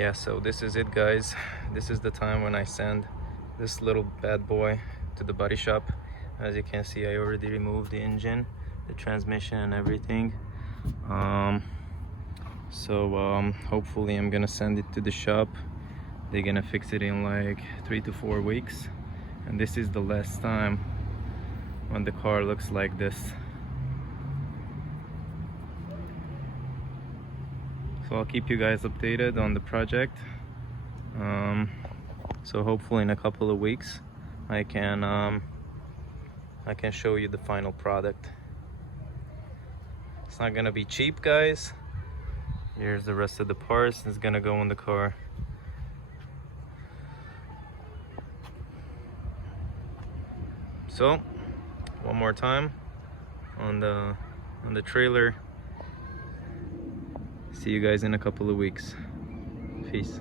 Yeah, so this is it, guys. This is the time when I send this little bad boy to the body shop. As you can see, I already removed the engine, the transmission and everything. Hopefully I'm gonna send it to the shop. They're gonna fix it in like 3 to 4 weeks, and this is the last time when the car looks like this. So I'll keep you guys updated on the project. So hopefully in a couple of weeks I can show you the final product. It's not gonna be cheap, guys. Here's the rest of the parts. It's gonna go in the car. So one more time on the trailer. See you guys in a couple of weeks. Peace.